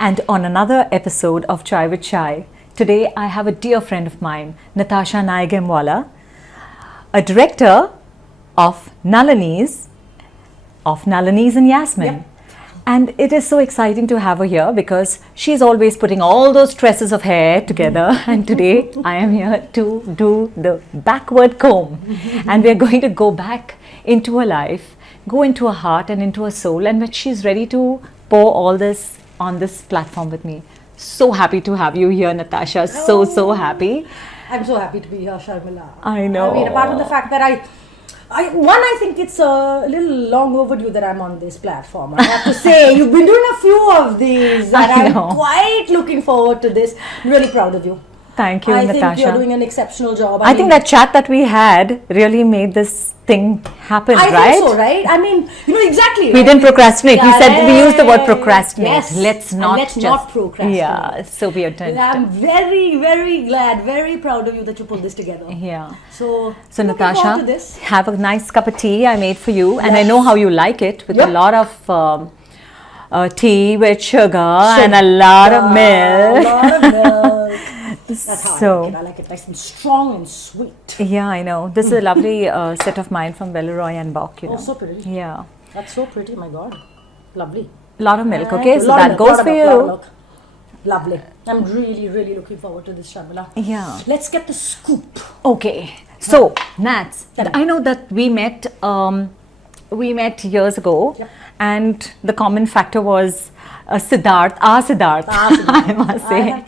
and on another episode of Chai with Shy. Today I have a dear friend of mine, Natasha Naegamvala, a director of Nalini's and Yasmin. Yep. And it is so exciting to have her here because she's always putting all those tresses of hair together. And today I am here to do the backward comb. And we're going to go back into her life, go into her heart and into her soul. And when she's ready to pour all this on this platform with me. So happy to have you here, Natasha. So happy. I'm so happy to be here, Sharmilla. I know. I mean, apart from the fact that I think it's a little long overdue that I'm on this platform. I have to say, you've been doing a few of these, and I'm quite looking forward to this. I'm really proud of you. Thank you, Natasha. I think you're doing an exceptional job. I think that chat that we had really made this thing happen, right? I think so, right? I mean, exactly. We didn't procrastinate. We said we used the word procrastinate. Yes. Let's not procrastinate. Yeah, so we are done. I'm very, very glad, very proud of you that you pulled this together. Yeah. So Natasha, to this. have a nice cup of tea I made for you, and I know how you like it with a lot of tea with sugar and a lot of milk. A lot of milk. That's how I like it. I like it nice and strong and sweet. Yeah, I know. This is a lovely set of mine from Villeroy and Bock, Oh, so pretty. Yeah. That's so pretty, my God. Lovely. A lot of milk, okay? So that goes for you. Lovely. I'm really, really looking forward to this, Sharmilla. Yeah. Let's get the scoop. Okay. So, Nats, I know that we met years ago, and the common factor was Siddharth, I must say.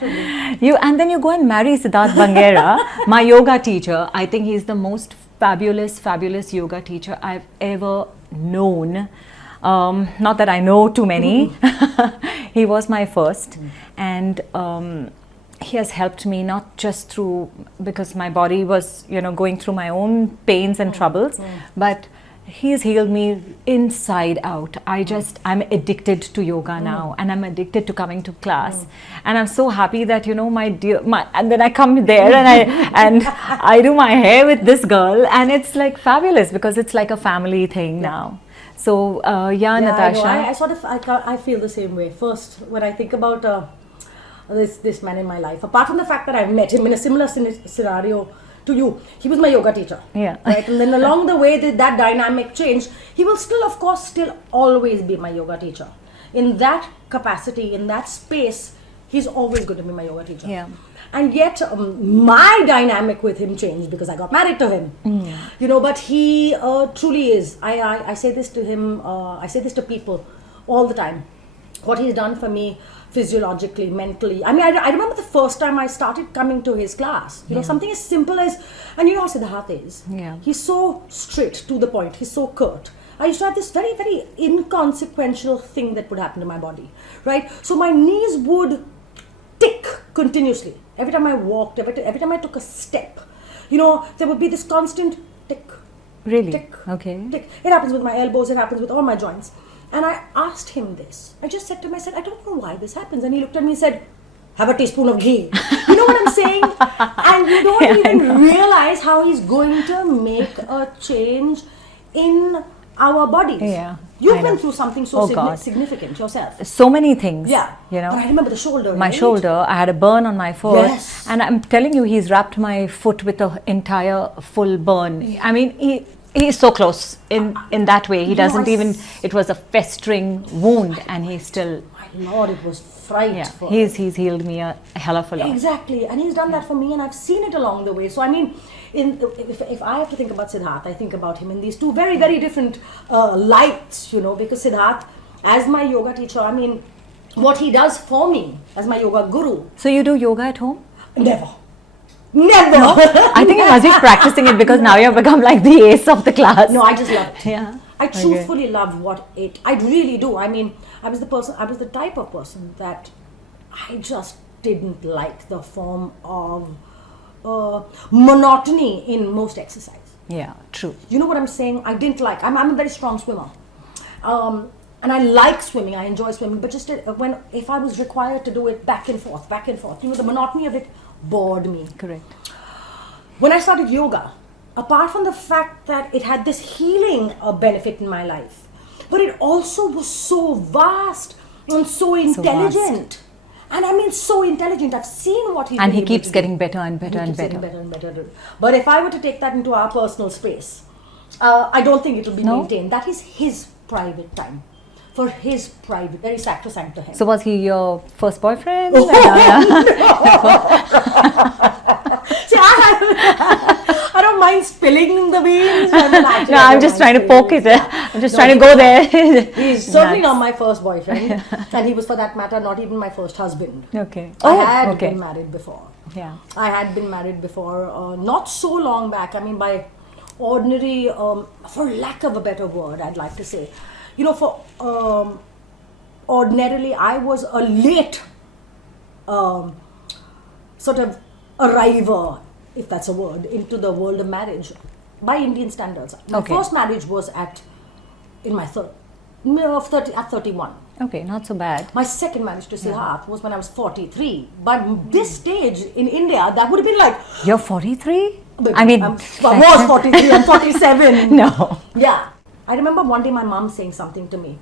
Then you go and marry Siddharth Bangera, my yoga teacher. I think he's the most fabulous yoga teacher I've ever known. Not that I know too many. He was my first, and he has helped me not just through, because my body was, going through my own pains and troubles, but he's healed me inside out. I'm addicted to yoga now, and I'm addicted to coming to class. And I'm so happy that, and then I come there and I do my hair with this girl, and it's like fabulous because it's like a family thing now. So, Natasha. I feel the same way. First, when I think about this man in my life, apart from the fact that I've met him in a similar scenario to you, he was my yoga teacher. Yeah. Right? And then along the way that dynamic changed. He will still always be my yoga teacher. In that capacity, in that space, he's always going to be my yoga teacher. Yeah. And yet my dynamic with him changed because I got married to him. But he truly is. I say this to him, I say this to people all the time. What he's done for me physiologically, mentally. I mean, I remember the first time I started coming to his class. Something as simple as, and you know how Siddharth is. Yeah. He's so straight to the point. He's so curt. I used to have this very, very inconsequential thing that would happen to my body, right? So my knees would tick continuously. Every time I walked, every time I took a step, there would be this constant tick. Really? Tick. Okay. Tick. It happens with my elbows. It happens with all my joints. And I asked him this. I just said to him, I don't know why this happens. And he looked at me and said, have a teaspoon of ghee. You know what I'm saying? And you don't even realize how he's going to make a change in our bodies. Yeah. You've been through something so significant yourself. So many things. Yeah. But I remember the shoulder. My shoulder, I had a burn on my foot. Yes. And I'm telling you, he's wrapped my foot with an entire full burn. I mean, He's so close in that way. He doesn't even, it was a festering wound and he still. My Lord, it was frightful. Yeah, he's healed me a hell of a lot. Exactly. And he's done that for me and I've seen it along the way. So I mean, if I have to think about Siddharth, I think about him in these two very, very different lights, because Siddharth, as my yoga teacher, I mean, what he does for me as my yoga guru. So you do yoga at home? Never. No? I think you must be practicing it because now you've become like the ace of the class. No, I just love it. Yeah. I truthfully love I really do. I mean, I was the type of person that I just didn't like the form of monotony in most exercise. Yeah, true. You know what I'm saying? I didn't like, I'm a very strong swimmer. And I like swimming, I enjoy swimming, but just if I was required to do it back and forth, the monotony of it bored me. Correct. When I started yoga, apart from the fact that it had this healing benefit in my life, but it also was so vast and so intelligent. And I mean, so intelligent. I've seen what he's And been he able keeps to getting do. better and better and He keeps better. getting better and better. But if I were to take that into our personal space, I don't think it will be maintained. That is his private time. For his private, very sacrosanct to him. So was he your first boyfriend? See, I don't mind spilling the beans. No, I'm just trying to poke it. I'm just trying to go there. He's certainly not my first boyfriend. And he was, for that matter, not even my first husband. Okay. I had been married before. Yeah. I had been married before, not so long back. I mean, by ordinary, for lack of a better word, I'd like to say. You know, for ordinarily, I was a late sort of arriver, if that's a word, into the world of marriage by Indian standards. My first marriage was at 31. Okay, not so bad. My second marriage to Siddharth was when I was 43. But this stage in India, that would have been like... You're 43? I mean... I was 43, I'm 47. No. Yeah. I remember one day my mom saying something to me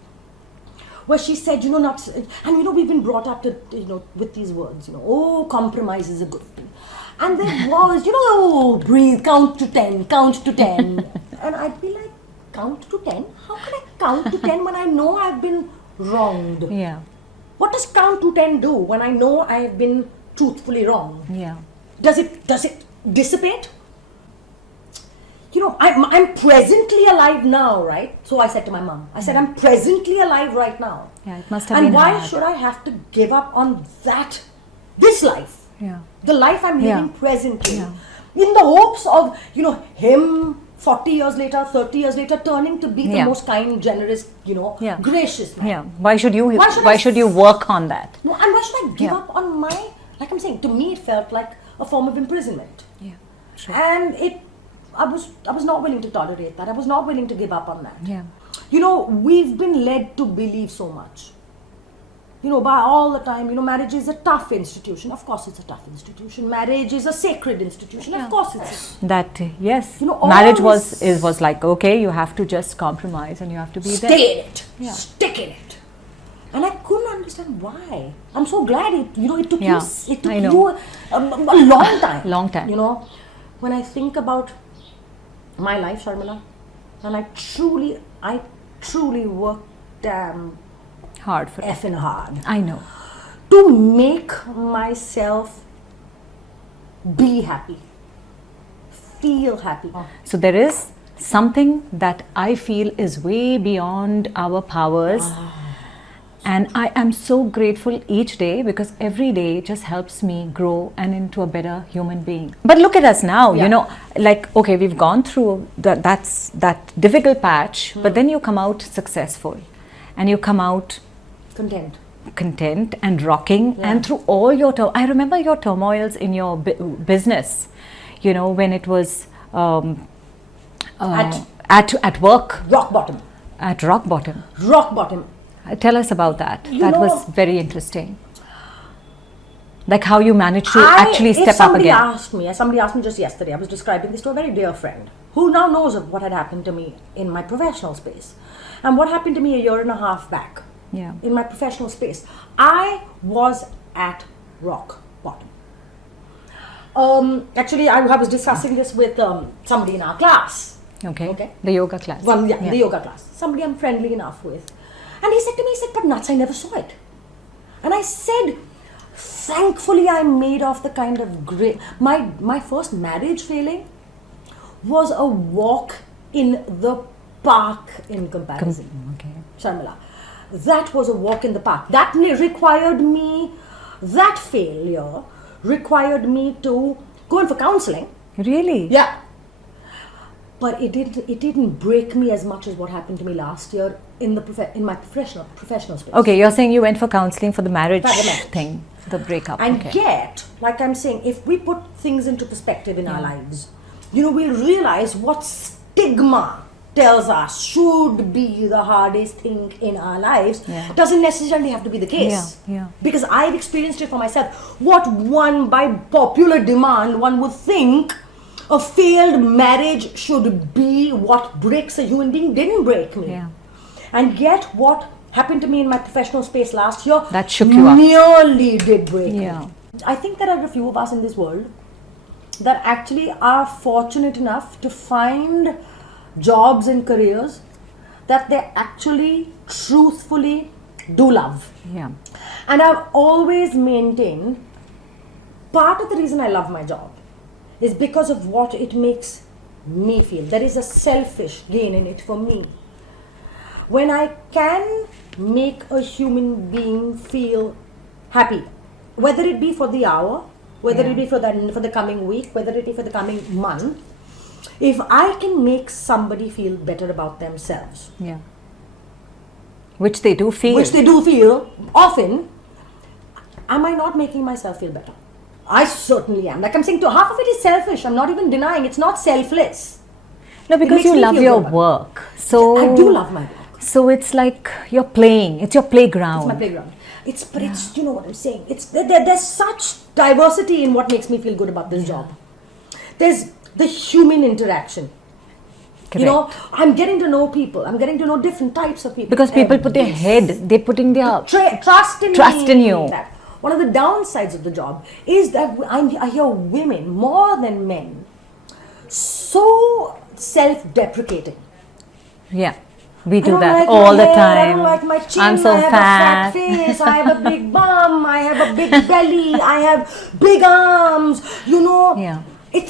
where she said, you know, not... And, you know, we've been brought up to, you know, with these words, you know, oh, compromise is a good thing. And there was, you know, oh, breathe, count to 10. And I'd be like, count to 10? How can I count to 10 when I know I've been wronged? Yeah. What does count to 10 do when I know I've been truthfully wrong? Yeah. Does it dissipate? You know, I'm presently alive now, right? So I said to my mom, I said, I'm presently alive right now. Yeah, it must have been And why hard. should I have to give up on this life? Yeah. The life I'm living presently. Yeah. In the hopes of, you know, him 40 years later, 30 years later, turning to be the most kind, generous, you know, gracious man. Yeah. Why should you work on that? No, and why should I give up on my, like I'm saying, to me it felt like a form of imprisonment. Yeah. Sure. And I was not willing to tolerate that. I was not willing to give up on that. Yeah. You know, we've been led to believe so much. You know, by all the time, you know, marriage is a tough institution. Of course it's a tough institution. Marriage is a sacred institution. Of course it's Yes. You know, marriage was like, okay, you have to just compromise and you have to be there. Stay in it. Yeah. Stick in it. And I couldn't understand why. I'm so glad it took you a long time. Long time. You know, when I think about my life, Sharmilla, and I truly worked damn hard for effing hard. I know. To make myself be happy, feel happy. So there is something that I feel is way beyond our powers. And I am so grateful each day because every day just helps me grow and into a better human being. But look at us now, you know, like, okay, we've gone through that difficult patch, but then you come out successful and you come out content and rocking. And through all your I remember your turmoils in your business, you know, when it was at work. Rock bottom. At rock bottom. Rock bottom. Tell us about that. That was very interesting. Like how you managed to actually step up again. Somebody asked me just yesterday, I was describing this to a very dear friend who now knows of what had happened to me in my professional space. And what happened to me a year and a half back in my professional space. I was at rock bottom. Actually, I was discussing this with somebody in our class. Okay. The yoga class. The yoga class. Somebody I'm friendly enough with. And he said to me, but nuts, I never saw it. And I said, thankfully I made off the kind of great... My first marriage failing was a walk in the park in comparison. Sharmilla. That was a walk in the park. That failure required me to go in for counseling. Really? Yeah. But it didn't break me as much as what happened to me last year in my professional space. Okay, you're saying you went for counseling for the marriage thing, for the breakup. And yet, like I'm saying, if we put things into perspective in our lives, you know, we'll realize what stigma tells us should be the hardest thing in our lives doesn't necessarily have to be the case. Because I've experienced it for myself. What by popular demand, one would think a failed marriage should be what breaks a human being didn't break me. And yet what happened to me in my professional space last year. That shook you up. Nearly did break me. Yeah. I think there are a few of us in this world that actually are fortunate enough to find jobs and careers that they actually truthfully do love. Yeah. And I've always maintained part of the reason I love my job is because of what it makes me feel. There is a selfish gain in it for me. When I can make a human being feel happy, whether it be for the hour, whether it be for the coming week, whether it be for the coming month, if I can make somebody feel better about themselves, Yeah. Which they do feel. Often, am I not making myself feel better? I certainly am. Like I'm saying, half of it is selfish. I'm not even denying. It's not selfless. No, because makes you me love feel your good about work. So I do love my work. So it's like you're playing. It's your playground. It's my playground. It's you know what I'm saying. It's there's such diversity in what makes me feel good about this job. There's the human interaction. Correct. You know, I'm getting to know people. I'm getting to know different types of people. Because people put their head, they're putting their trust in you. That. One of the downsides of the job is that I hear women more than men so self-deprecating. Yeah, we I do don't that like all my the hair, time. I don't like my chin. I'm so I have fat. a fat face. I have a big bum. I have a big belly. I have big arms. You know. Yeah. We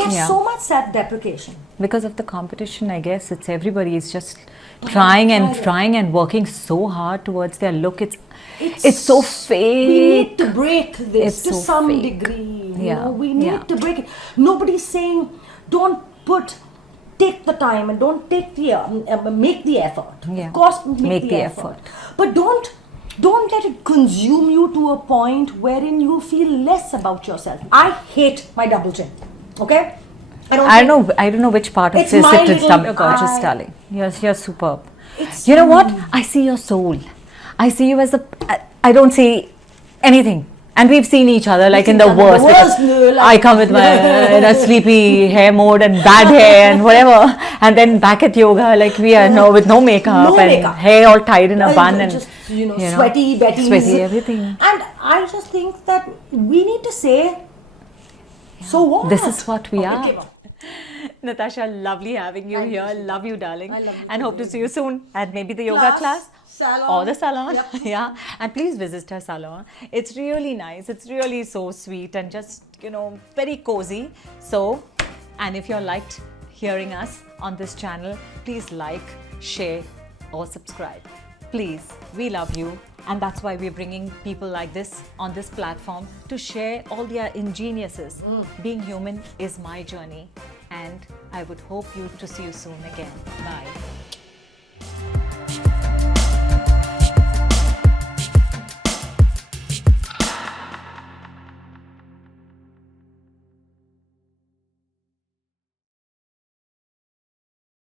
have Yeah. so much self-deprecation. Because of the competition, I guess it's everybody is just trying and working so hard towards their look. It's so fake. We need to break this It's to so some fake. degree. You Yeah. know, we need Yeah. to break it. Nobody's saying take the time and don't take the make the effort. Yeah. Of course, make the effort. But don't let it consume you to a point wherein you feel less about yourself. I hate my double chin. Okay. I don't know which part of It's this my it is. little You're gorgeous, eye. darling. You're superb. It's You know what? I see your soul. I see you as I don't see anything. And we've seen each other like in the worst. no, like- I come with my in a sleepy hair mode and bad hair and whatever, and then back at yoga like we are with no makeup and hair all tied in a bun and just sweaty, betties, sweaty everything. And I just think that we need to say, so what? This is what we are. Okay. Natasha, lovely having you Thank you here. so Love you, darling. I love you And too. hope to see you soon at maybe the yoga class. Salon. Or the salon. Yep. Yeah. And please visit her salon. It's really nice. It's really so sweet and just, very cozy. So, and if you're liked hearing us on this channel, please like, share or subscribe. Please, we love you. And that's why we're bringing people like this on this platform to share all their ingeniouses. Being human is my journey. And I would hope to see you soon again. Bye.